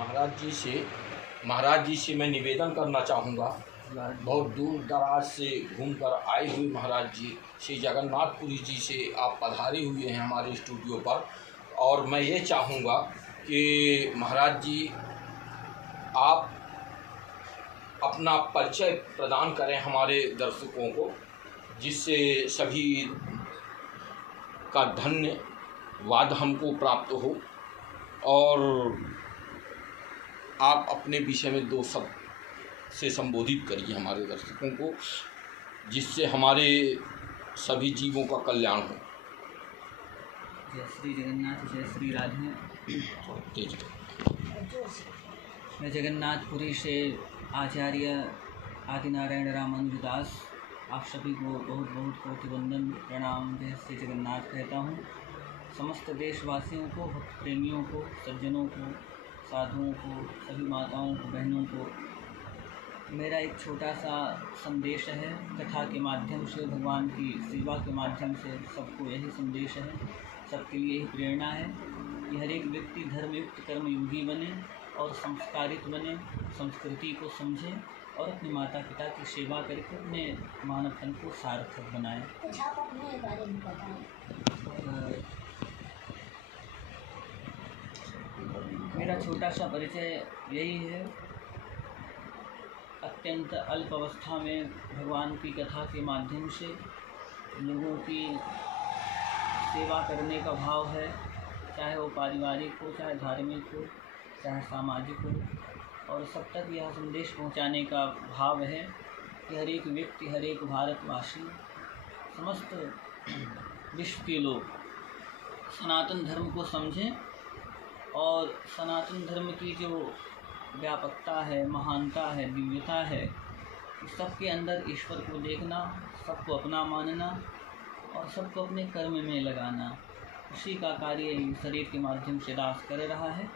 महाराज जी से मैं निवेदन करना चाहूँगा। बहुत दूर दराज से घूमकर आए हुए महाराज जी श्री जगन्नाथपुरी जी से आप पधारे हुए हैं हमारे स्टूडियो पर, और मैं ये चाहूँगा कि महाराज जी आप अपना परिचय प्रदान करें हमारे दर्शकों को, जिससे सभी का धन्यवाद हमको प्राप्त हो। और आप अपने विषय में 2 शब्द से संबोधित करिए हमारे दर्शकों को, जिससे हमारे सभी जीवों का कल्याण हो। जय श्री जगन्नाथ, जय श्री राधे। मैं जगन्नाथपुरी से आचार्य आदिनारायण रामानुजदास आप सभी को बहुत बहुत कोटि वंदन प्रणाम जय श्री जगन्नाथ कहता हूँ। समस्त देशवासियों को, भक्त प्रेमियों को, सज्जनों को, साधुओं को, सभी माताओं को, बहनों को मेरा एक छोटा सा संदेश है। कथा के माध्यम से, भगवान की सेवा के माध्यम से सबको यही संदेश है, सबके लिए यही प्रेरणा है कि हर एक व्यक्ति धर्मयुक्त कर्मयोगी बने और संस्कारित बने, संस्कृति को समझे और अपने माता पिता की सेवा करके अपने मानवपन को सार्थक बनाएं। कुछ आप अपने बारे में बताएं। मेरा छोटा सा परिचय यही है। अत्यंत अल्प अवस्था में भगवान की कथा के माध्यम से लोगों की सेवा करने का भाव है, चाहे वो पारिवारिक हो, चाहे धार्मिक हो, चाहे सामाजिक हो, और सब तक यह संदेश पहुंचाने का भाव है कि हर एक व्यक्ति, हर एक भारतवासी, समस्त विश्व के लोग सनातन धर्म को समझें और सनातन धर्म की जो व्यापकता है, महानता है, दिव्यता है, सबके अंदर ईश्वर को देखना, सबको अपना मानना और सबको अपने कर्म में लगाना, उसी का कार्य शरीर के माध्यम से दास कर रहा है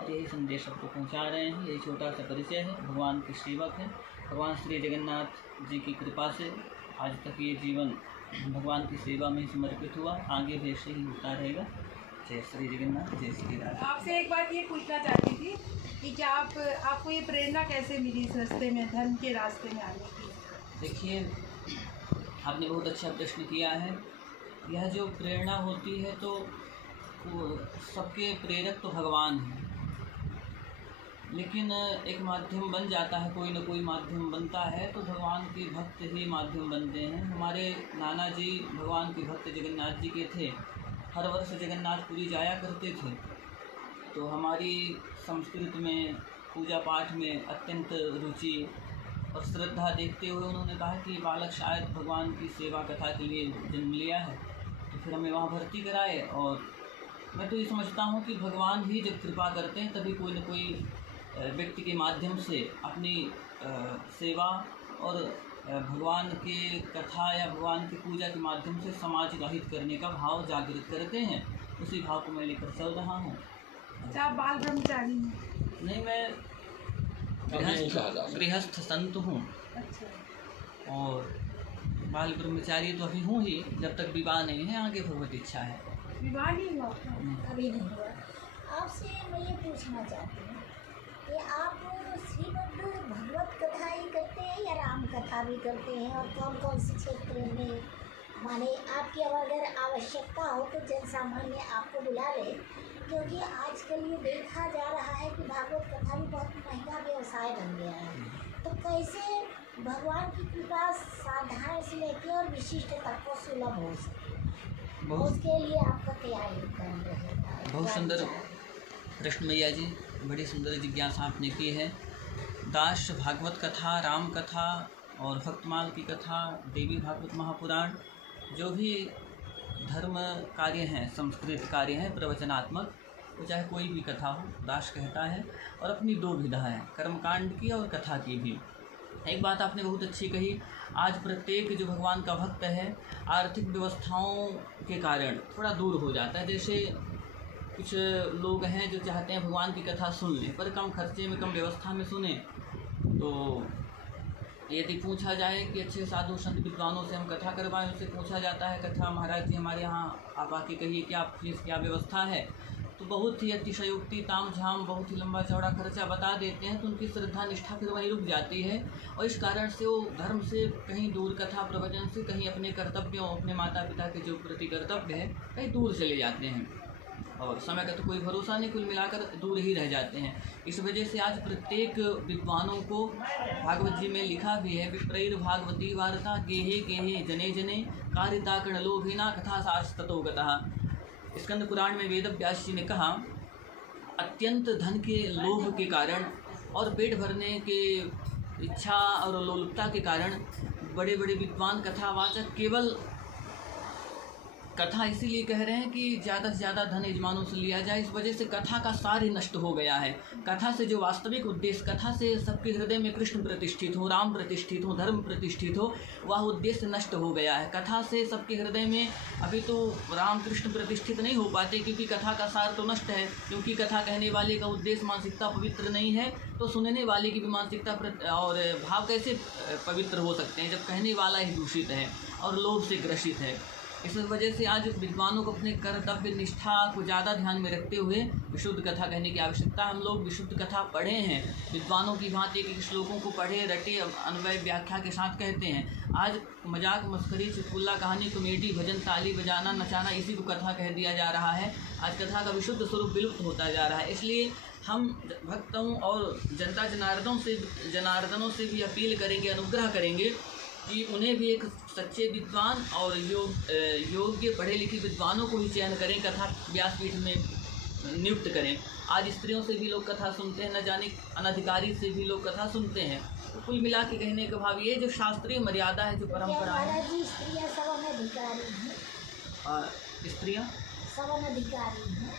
और यही संदेश सबको पहुंचा रहे हैं। यही छोटा सा परिचय है। भगवान के सेवक हैं। भगवान श्री जगन्नाथ जी की कृपा से आज तक ये जीवन भगवान की सेवा में समर्पित हुआ, आगे भी ऐसे ही होता रहेगा। जय श्री जगन्नाथ, जय श्री राधे। आपसे एक बात ये पूछना चाहती थी कि क्या आपको ये प्रेरणा कैसे मिली इस रास्ते में, धर्म के रास्ते में आने की? देखिए, आपने बहुत अच्छा प्रश्न किया है। यह जो प्रेरणा होती है तो सबके प्रेरक तो भगवान हैं, लेकिन एक माध्यम बन जाता है, कोई न कोई माध्यम बनता है, तो भगवान के भक्त ही माध्यम बनते हैं। हमारे नाना जी भगवान के भक्त जगन्नाथ जी के थे, हर वर्ष जगन्नाथपुरी जाया करते थे। तो हमारी संस्कृत में, पूजा पाठ में अत्यंत रुचि और श्रद्धा देखते हुए उन्होंने कहा कि बालक शायद भगवान की सेवा कथा के लिए जन्म लिया है, तो फिर हमें वहाँ भर्ती कराए। और मैं तो ये समझता हूँ कि भगवान ही जब कृपा करते हैं तभी कोई न कोई व्यक्ति के माध्यम से अपनी सेवा और भगवान के कथा या भगवान की पूजा के माध्यम से समाज का हित करने का भाव जागृत करते हैं। उसी भाव को मैं लेकर चल रहा हूँ। अच्छा, आप बाल ब्रह्मचारी हैं? नहीं, मैं गृहस्थ संत हूँ। अच्छा। और बाल ब्रह्मचारी तो अभी हूँ ही, जब तक विवाह नहीं है, आगे भगवत इच्छा है। विवाह नहीं हुआ? अभी नहीं हुआ। आपसे मैं ये पूछना चाहती हूँ कि आप श्रीमद् भगवत कथा ही करते हैं या राम कथा भी करते हैं, और कौन कौन से क्षेत्र में, माने आपकी अगर आवश्यकता हो तो जन सामान्य आपको बुला ले, क्योंकि आजकल ये देखा जा रहा है कि भागवत कथा भी बहुत महंगा व्यवसाय बन गया है। तो कैसे भगवान की कृपा साधारण से लेकर और विशिष्ट तक को सुलभ हो सके, उसके लिए आपका क्या योगदान रहेगा? बहुत सुंदर प्रश्न मैया जी, बड़ी सुंदर जिज्ञासा आपने की है। दास भागवत कथा, राम कथा और भक्तमाल की कथा, देवी भागवत महापुराण, जो भी धर्म कार्य हैं, संस्कृत कार्य हैं, प्रवचनात्मक, तो चाहे कोई भी कथा हो, दास कहता है। और अपनी 2 विधा है, कर्मकांड की और कथा की भी। एक बात आपने बहुत अच्छी कही, आज प्रत्येक जो भगवान का भक्त है आर्थिक व्यवस्थाओं के कारण थोड़ा दूर हो जाता है। जैसे कुछ लोग हैं जो चाहते हैं भगवान की कथा सुन लें, पर कम खर्चे में, कम व्यवस्था में सुने। तो यदि पूछा जाए कि अच्छे साधु संत विद्वानों से हम कथा करवाएं, उससे पूछा जाता है कथा महाराज जी हमारे यहाँ आप आके कहिए कि आप फीस क्या व्यवस्था है, तो बहुत ही अतिशयोक्ति ताम झाम बहुत ही लंबा चौड़ा खर्चा बता देते हैं, तो उनकी श्रद्धा निष्ठा फिर वहीं रुक जाती है और इस कारण से वो धर्म से कहीं दूर, कथा प्रवचन से कहीं अपने कर्तव्यों, अपने माता पिता के जो प्रति कर्तव्य है कहीं दूर चले जाते हैं और समय का तो कोई भरोसा नहीं, कुल मिलाकर दूर ही रह जाते हैं। इस वजह से आज प्रत्येक विद्वानों को भागवत जी में लिखा भी है, विप्रैर भागवती वार्ता गेहे गेहे जने जने कारिता कणलोभिना कथा शास्त्रतो गतः। स्कंद पुराण में वेद व्यास जी ने कहा, अत्यंत धन के लोभ के कारण और पेट भरने के इच्छा और लोलुपता के कारण बड़े बड़े विद्वान कथावाचक केवल कथा इसीलिए कह रहे हैं कि ज़्यादा से ज़्यादा धन यजमानों से लिया जाए, इस वजह से कथा का सार ही नष्ट हो गया है। कथा से जो वास्तविक उद्देश्य, कथा से सबके हृदय में कृष्ण प्रतिष्ठित हो, राम प्रतिष्ठित हो, धर्म प्रतिष्ठित हो, वह उद्देश्य नष्ट हो गया है। कथा से सबके हृदय में अभी तो राम कृष्ण प्रतिष्ठित नहीं हो पाते क्योंकि कथा का सार तो नष्ट है, क्योंकि कथा कहने वाले का उद्देश्य मानसिकता पवित्र नहीं है, तो सुनने वाले की भी मानसिकता और भाव कैसे पवित्र हो सकते हैं जब कहने वाला ही दूषित है और लोभ से ग्रसित है। इस वजह से आज विद्वानों को अपने कर्तव्य निष्ठा को ज़्यादा ध्यान में रखते हुए विशुद्ध कथा कहने की आवश्यकता। हम लोग विशुद्ध कथा पढ़े हैं, विद्वानों की भांति एक श्लोकों को पढ़े रटे अन्वय व्याख्या के साथ कहते हैं। आज मजाक मस्करी चुटकुल्ला कहानी कॉमेडी भजन ताली बजाना नचाना इसी को कथा कह दिया जा रहा है। आज कथा का विशुद्ध स्वरूप विलुप्त होता जा रहा है। इसलिए हम भक्तों और जनता जनार्दनों से भी अपील करेंगे, अनुग्रह करेंगे कि उन्हें भी एक सच्चे विद्वान और योग्य पढ़े लिखे विद्वानों को ही चयन करें, कथा व्यासपीठ में नियुक्त करें। आज स्त्रियों से भी लोग कथा सुनते हैं, न जाने अनधिकारी से भी लोग कथा सुनते हैं। तो कुल मिला के कहने का भाव ये, जो शास्त्रीय मर्यादा है, जो परंपरा है, स्त्रियां सवनाधिकारी हैं, स्त्रियाँ सवनाधिकारी हैं,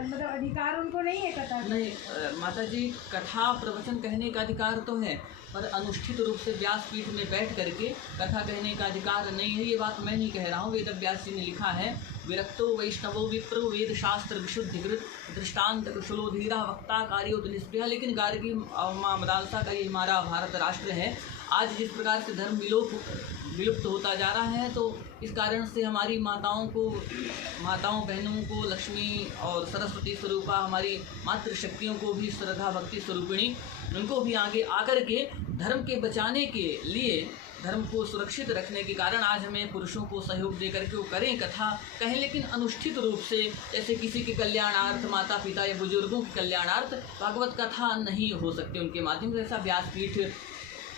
मतलब अधिकार उनको नहीं है कथा का? नहीं माता जी, कथा प्रवचन कहने का अधिकार तो है, पर अनुष्ठित रूप से व्यासपीठ में बैठ करके कथा कहने का अधिकार नहीं है। ये बात मैं नहीं कह रहा हूँ, वेद व्यास जी ने लिखा है, विरक्तो वैष्णवो विप्रो वेद शास्त्र विशुद्धिकृत दृष्टांत कुशलो धीरा वक्ता कार्योत निष्प्रिया। लेकिन गार्गी माँ मदालसा का ये हमारा भारत राष्ट्र है। आज जिस प्रकार से धर्म विलुप्त होता जा रहा है, तो इस कारण से हमारी माताओं बहनों को लक्ष्मी और सरस्वती स्वरूपा हमारी मातृशक्तियों को भी श्रद्धा भक्ति स्वरूपिणी, उनको भी आगे आकर के धर्म के बचाने के लिए, धर्म को सुरक्षित रखने के कारण आज हमें पुरुषों को सहयोग दे करके वो करें, कथा कहें, लेकिन अनुष्ठित रूप से। जैसे किसी के कल्याणार्थ, माता पिता या बुजुर्गों के कल्याणार्थ भागवत कथा नहीं हो सकती उनके माध्यम से, ऐसा व्यासपीठ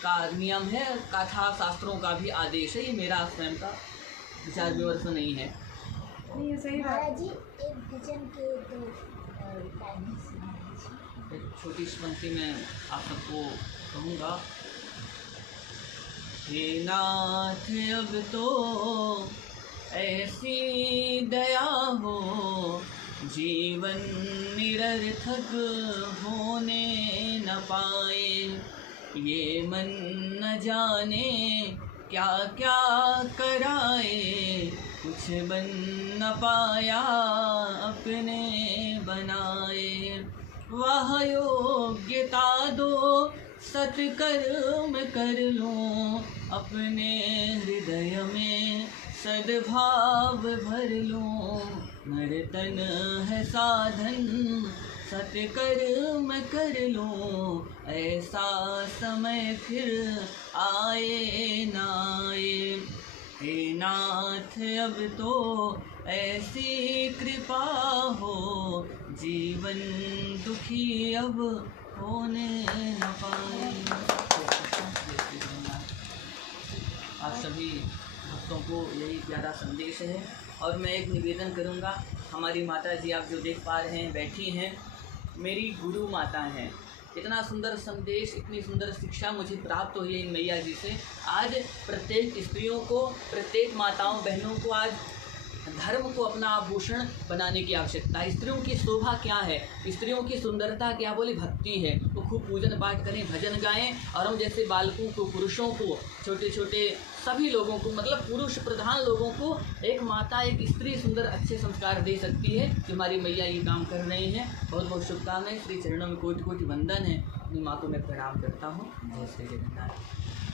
का नियम है, कथा शास्त्रों का भी आदेश है। ये मेरा स्वयं का विचार विमर्श नहीं है। नहीं, सही बात। महाराज जी एक भजन के तो टाइमिंग सुना दीजिए। एक छोटी स्मृति में आप सबको कहूँगा, हे नाथ अब तो ऐसी दया हो, जीवन निरर्थक होने न पाए, ये मन न जाने क्या क्या कराए, कुछ बन न पाया अपने बनाए, वह योग्यता दो सत्कर्म कर लूं, अपने हृदय में सद्भाव भर लूं, नर्तन है साधन सत्कर्म कर लूं, ऐसा समय फिर आए ना आए, हे नाथ अब तो ऐसी कृपा हो, जीवन दुखी अब होने न पाए। आप सभी भक्तों को यही प्यारा संदेश है। और मैं एक निवेदन करूंगा, हमारी माता जी आप जो देख पा रहे हैं बैठी हैं, मेरी गुरु माता हैं। इतना सुंदर संदेश, इतनी सुंदर शिक्षा मुझे प्राप्त हुई है इन मैया जी से। आज प्रत्येक स्त्रियों को, प्रत्येक माताओं बहनों को आज धर्म को अपना आभूषण बनाने की आवश्यकता है। स्त्रियों की शोभा क्या है, स्त्रियों की सुंदरता क्या, बोले भक्ति है। तो खूब पूजन पाठ करें, भजन गाएं, और हम जैसे बालकों को, पुरुषों को, छोटे छोटे सभी लोगों को, मतलब पुरुष प्रधान लोगों को एक माता, एक स्त्री सुंदर अच्छे संस्कार दे सकती है। कि हमारी मैया ये काम कर रही हैं। बहुत बहुत शुभकामनाएं। श्री चरणों में कोटि कोटि वंदन है। अपनी माँ को मैं प्रणाम करता हूँ। जय श्री जगन्नाथ।